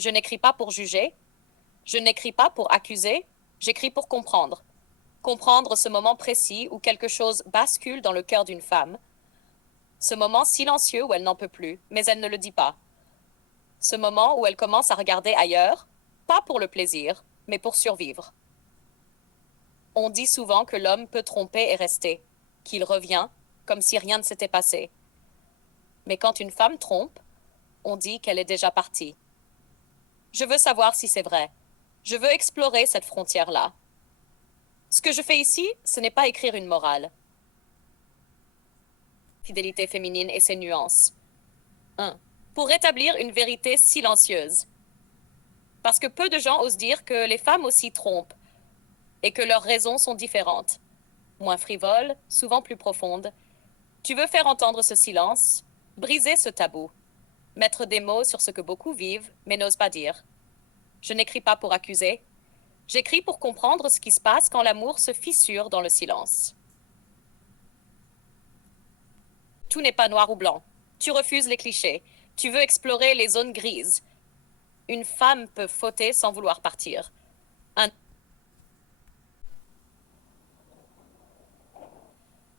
Je n'écris pas pour juger, je n'écris pas pour accuser, j'écris pour comprendre. Comprendre ce moment précis où quelque chose bascule dans le cœur d'une femme, ce moment silencieux où elle n'en peut plus, mais elle ne le dit pas. Ce moment où elle commence à regarder ailleurs, pas pour le plaisir, mais pour survivre. On dit souvent que l'homme peut tromper et rester, qu'il revient, comme si rien ne s'était passé. Mais quand une femme trompe, on dit qu'elle est déjà partie. Je veux savoir si c'est vrai. Je veux explorer cette frontière-là. Ce que je fais ici, ce n'est pas écrire une morale. Fidélité féminine et ses nuances. 1. Pour rétablir une vérité silencieuse. Parce que peu de gens osent dire que les femmes aussi trompent et que leurs raisons sont différentes, moins frivoles, souvent plus profondes. Tu veux faire entendre ce silence, briser ce tabou, mettre des mots sur ce que beaucoup vivent mais n'osent pas dire. Je n'écris pas pour accuser, j'écris pour comprendre ce qui se passe quand l'amour se fissure dans le silence. Tout n'est pas noir ou blanc. Tu refuses les clichés. Tu veux explorer les zones grises. Une femme peut fauter sans vouloir partir.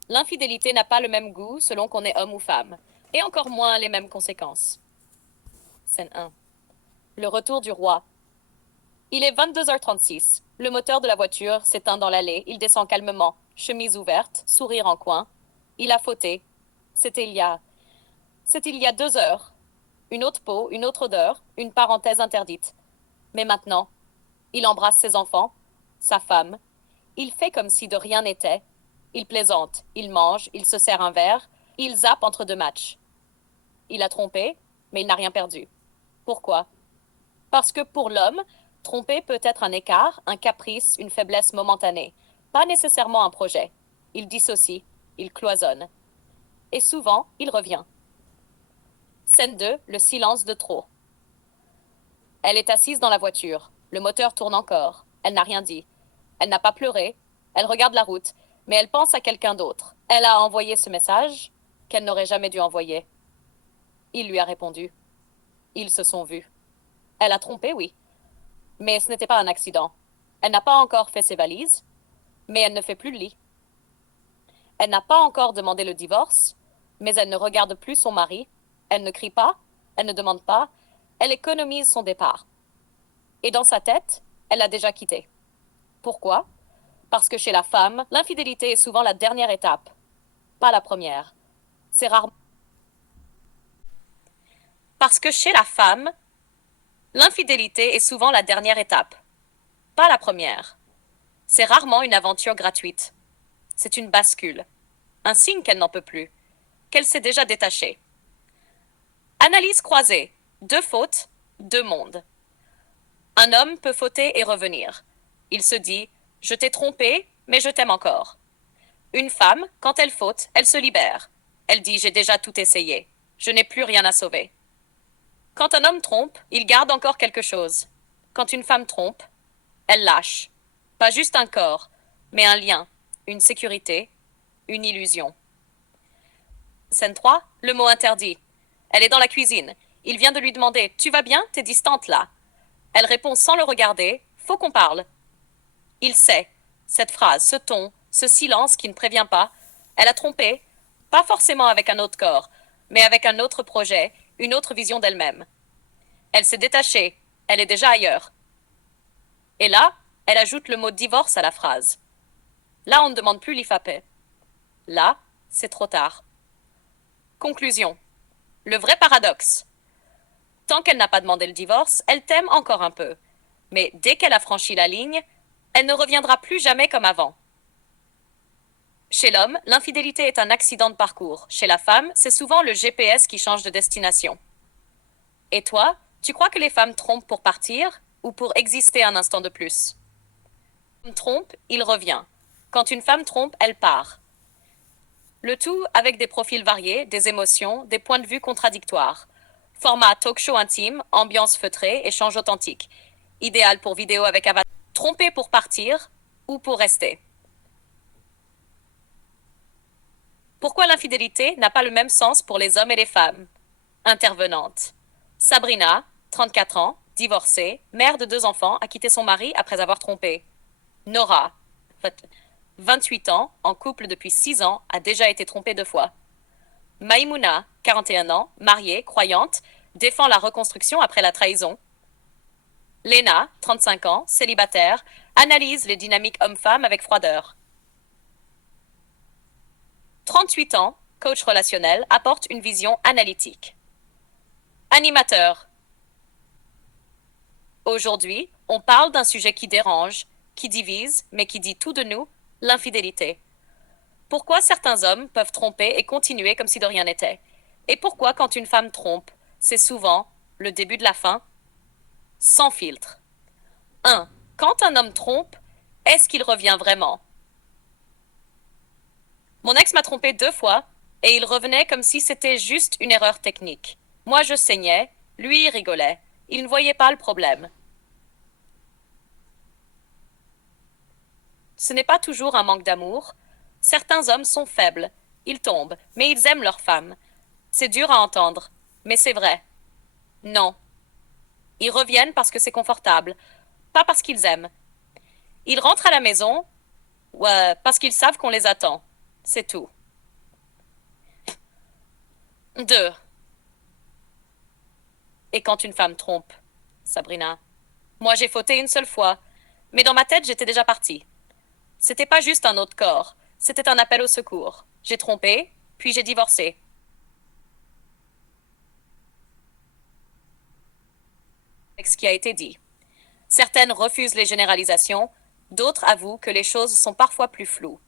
L'infidélité n'a pas le même goût selon qu'on est homme ou femme, et encore moins les mêmes conséquences. Scène 1. Le retour du roi. Il est 22h36. Le moteur de la voiture s'éteint dans l'allée. Il descend calmement, chemise ouverte, sourire en coin. Il a fauté. C'était il y a 2 heures. Une autre peau, une autre odeur, une parenthèse interdite. Mais maintenant, il embrasse ses enfants, sa femme. Il fait comme si de rien n'était. Il plaisante, il mange, il se sert un verre, il zappe entre 2 matchs. Il a trompé, mais il n'a rien perdu. Pourquoi? Parce que pour l'homme, tromper peut être un écart, un caprice, une faiblesse momentanée, pas nécessairement un projet. Il dissocie, il cloisonne. Et souvent, il revient. Scène 2, le silence de trop. Elle est assise dans la voiture. Le moteur tourne encore. Elle n'a rien dit. Elle n'a pas pleuré. Elle regarde la route, mais elle pense à quelqu'un d'autre. Elle a envoyé ce message qu'elle n'aurait jamais dû envoyer. Il lui a répondu. Ils se sont vus. Elle a trompé, oui. Mais ce n'était pas un accident. Elle n'a pas encore fait ses valises, mais elle ne fait plus le lit. Elle n'a pas encore demandé le divorce, mais elle ne regarde plus son mari. Elle ne crie pas, elle ne demande pas, elle économise son départ. Et dans sa tête, elle l'a déjà quitté. Pourquoi? Parce que chez la femme, l'infidélité est souvent la dernière étape, pas la première. C'est rare. Parce que chez la femme, l'infidélité est souvent la dernière étape, pas la première. C'est rarement une aventure gratuite. C'est une bascule, un signe qu'elle n'en peut plus, qu'elle s'est déjà détachée. Analyse croisée. 2 fautes, 2 mondes. Un homme peut fauter et revenir. Il se dit, je t'ai trompé, mais je t'aime encore. Une femme, quand elle faute, elle se libère. Elle dit, j'ai déjà tout essayé. Je n'ai plus rien à sauver. Quand un homme trompe, il garde encore quelque chose. Quand une femme trompe, elle lâche. Pas juste un corps, mais un lien, une sécurité, une illusion. Scène 3, le mot interdit. Elle est dans la cuisine. Il vient de lui demander, tu vas bien? T'es distante là. Elle répond sans le regarder, faut qu'on parle. Il sait, cette phrase, ce ton, ce silence qui ne prévient pas, elle a trompé, pas forcément avec un autre corps, mais avec un autre projet, une autre vision d'elle-même. Elle s'est détachée, elle est déjà ailleurs. Et là, elle ajoute le mot divorce à la phrase. Là, on ne demande plus l'IFAPE. Là, c'est trop tard. Conclusion. Le vrai paradoxe. Tant qu'elle n'a pas demandé le divorce, elle t'aime encore un peu. Mais dès qu'elle a franchi la ligne, elle ne reviendra plus jamais comme avant. Chez l'homme, l'infidélité est un accident de parcours. Chez la femme, c'est souvent le GPS qui change de destination. Et toi, tu crois que les femmes trompent pour partir ou pour exister un instant de plus? Quand une femme trompe, il revient. Quand une femme trompe, elle part. Le tout avec des profils variés, des émotions, des points de vue contradictoires. Format talk-show intime, ambiance feutrée, échange authentique. Idéal pour vidéo avec avatar. Tromper pour partir ou pour rester. Pourquoi l'infidélité n'a pas le même sens pour les hommes et les femmes? Intervenante. Sabrina, 34 ans, divorcée, mère de 2 enfants, a quitté son mari après avoir trompé. Nora, 28 ans, en couple depuis 6 ans, a déjà été trompée 2 fois. Maïmouna, 41 ans, mariée, croyante, défend la reconstruction après la trahison. Lena, 35 ans, célibataire, analyse les dynamiques hommes-femmes avec froideur. 38 ans, coach relationnel, apporte une vision analytique. Animateur. Aujourd'hui, on parle d'un sujet qui dérange, qui divise, mais qui dit tout de nous, l'infidélité. Pourquoi certains hommes peuvent tromper et continuer comme si de rien n'était? Et pourquoi quand une femme trompe, c'est souvent le début de la fin? Sans filtre. 1. Quand un homme trompe, est-ce qu'il revient vraiment? Mon ex m'a trompé 2 fois et il revenait comme si c'était juste une erreur technique. Moi je saignais, lui il rigolait. Il ne voyait pas le problème. Ce n'est pas toujours un manque d'amour. Certains hommes sont faibles. Ils tombent, mais ils aiment leur femme. C'est dur à entendre, mais c'est vrai. Non. Ils reviennent parce que c'est confortable, pas parce qu'ils aiment. Ils rentrent à la maison, parce qu'ils savent qu'on les attend. C'est tout. 2. Et quand une femme trompe, Sabrina? Moi j'ai fauté une seule fois, mais dans ma tête j'étais déjà partie. C'était pas juste un autre corps, c'était un appel au secours. J'ai trompé, puis j'ai divorcé. Avec ce qui a été dit. Certaines refusent les généralisations, d'autres avouent que les choses sont parfois plus floues.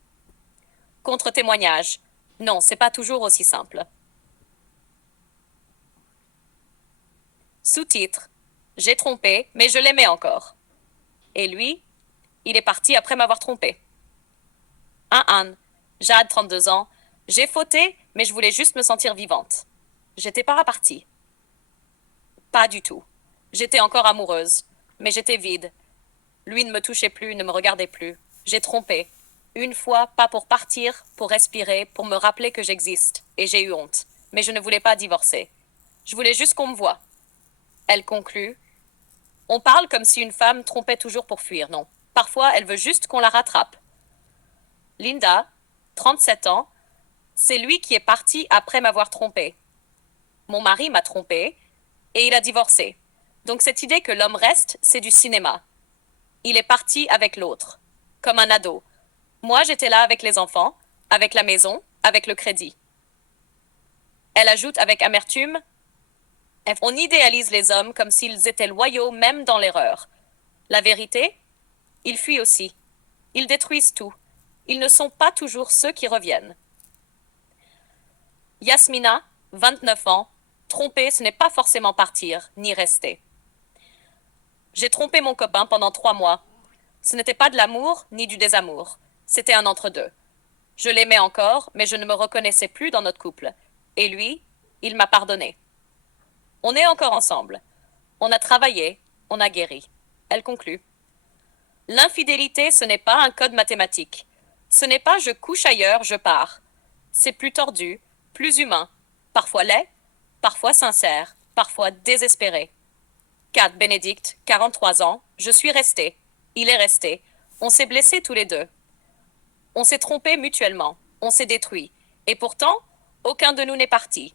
Contre-témoignage. Non, c'est pas toujours aussi simple. Sous-titre. J'ai trompé, mais je l'aimais encore. Et lui, il est parti après m'avoir trompé. Anne. Jade, 32 ans. J'ai fauté, mais je voulais juste me sentir vivante. J'étais pas repartie. Pas du tout. J'étais encore amoureuse, mais j'étais vide. Lui ne me touchait plus, ne me regardait plus. J'ai trompé. Une fois, pas pour partir, pour respirer, pour me rappeler que j'existe. Et j'ai eu honte. Mais je ne voulais pas divorcer. Je voulais juste qu'on me voie. Elle conclut. On parle comme si une femme trompait toujours pour fuir, non. Parfois, elle veut juste qu'on la rattrape. Linda, 37 ans, c'est lui qui est parti après m'avoir trompé. Mon mari m'a trompé et il a divorcé. Donc cette idée que l'homme reste, c'est du cinéma. Il est parti avec l'autre, comme un ado. Moi, j'étais là avec les enfants, avec la maison, avec le crédit. Elle ajoute avec amertume, on idéalise les hommes comme s'ils étaient loyaux même dans l'erreur. La vérité, ils fuient aussi. Ils détruisent tout. Ils ne sont pas toujours ceux qui reviennent. Yasmina, 29 ans, tromper, ce n'est pas forcément partir, ni rester. J'ai trompé mon copain pendant 3 mois. Ce n'était pas de l'amour, ni du désamour. C'était un entre-deux. Je l'aimais encore, mais je ne me reconnaissais plus dans notre couple. Et lui, il m'a pardonné. On est encore ensemble. On a travaillé, on a guéri. Elle conclut. L'infidélité, ce n'est pas un code mathématique. Ce n'est pas je couche ailleurs, je pars. C'est plus tordu, plus humain, parfois laid, parfois sincère, parfois désespéré. Kat Bénédicte, 43 ans, je suis restée. Il est resté. On s'est blessés tous les deux. On s'est trompés mutuellement. On s'est détruits. Et pourtant, aucun de nous n'est parti.